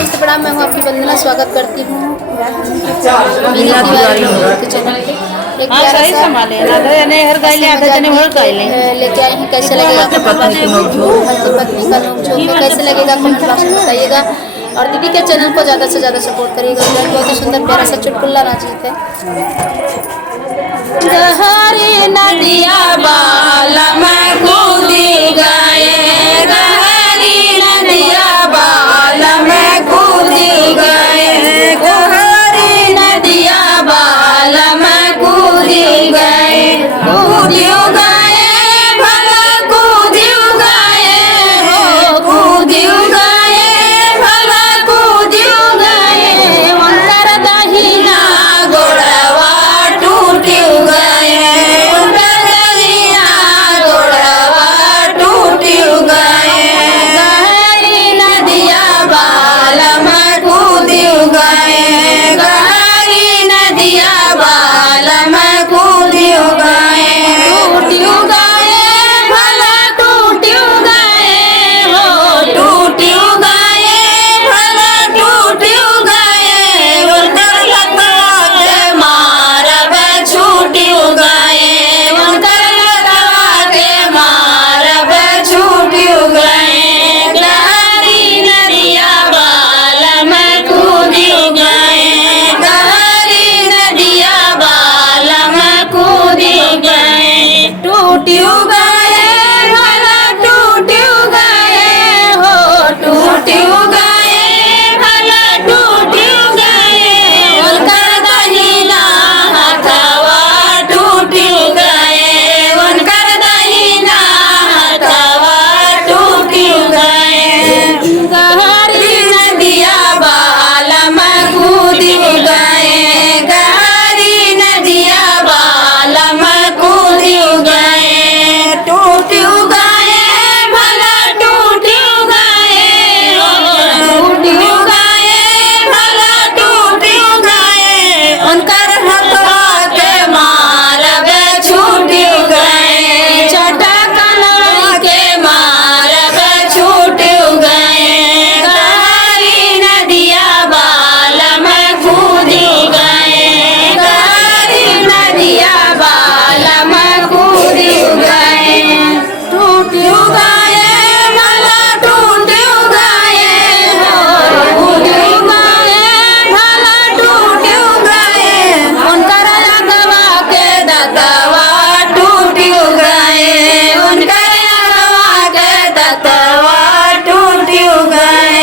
दोस्तों प्रणाम। मैं हूँ आपकी वंदना, स्वागत करती हूँ मीना तिवारी के चैनल पे। एक प्यारा सा लेके आए हैं। कैसे लगेगा पति पत्नी का नोक-झोंक है, कैसे लगेगा कमेंट बॉक्स में बताइएगा। और दीदी के चैनल को ज़्यादा से ज़्यादा सपोर्ट करिएगा। बहुत ही सुंदर प्यारा सा चुटकुला नाचित है। गहरी नदिया बाला मैं कूदी गए, गहरी नदिया बाला मैं कूदी गए, गहरी नदिया बाला मैं कूदी गए, कूदी गए भला कूदी गए हो, कूदी गए भला कूदी गए, अंतर दहिना गोड़वा टूट गए, अंतर दहिना गोड़वा टूट गए, गहरी नदिया बाला मैं कूदी गए, गहरी नदिया बाला मैं कूदी गए, टूट गए भला टूट गए हो, टूट गए भला टूट गए, उनकर लता के मारब छूट गए, उनकर लता के मारब छूट गए, गहरी नदिया बाला मैं कूदी गए, गहरी नदिया बाला मैं कूदी गए, टूट गए भला टूट गए हो, टूट गए भला टूट गए, उनकर दहिना हथवा टूट गए, उनकर दहिना हथवा टूट गए, गहरी नदिया बाला मैं कूदी गए, गहरी नदिया बाला मैं कूदी गए, टूट गए भला टूट गए हो, टूट गए भला टूट गए, उनकर हथवा के मारब छूट गए, चटकना के मारब छूट गए, गहरी नदिया बाला मैं कूदी गए, गहरी नदिया बाला मैं कूदी गए, टूट गए भला टूट गए हो, टूट गए भला टूट गए, उनकर अगवा के दतवा टूट गए, उनकर अगवा के दतवा टूट गए,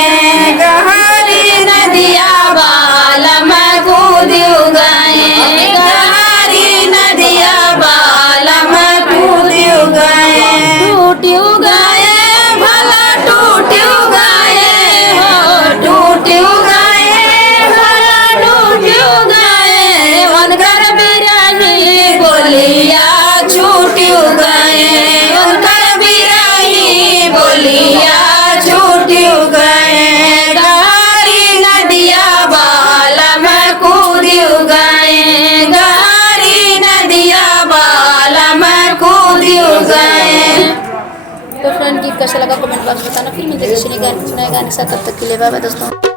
गहरी नदिया बाला मैं कूदी गए, गहरी नदिया बाला मैं कूदी गए, टूट गए भला टूट गए हो, टूट गए भला टूट गए, उनकर बिरही बोलिया छूट गए, उनकर बिरही बोलिया छूट गए, गहरी नदिया बाला मैं कूदी गए, गहरी नदिया बाला मैं कूदी गए। तो फ्रेंड, गीत कैसा लगा कमेंट बॉक्स में बताना। फिर मिलते हैं किसी नए गाने के साथ। तब तक के लिए बाय बाय दोस्तों।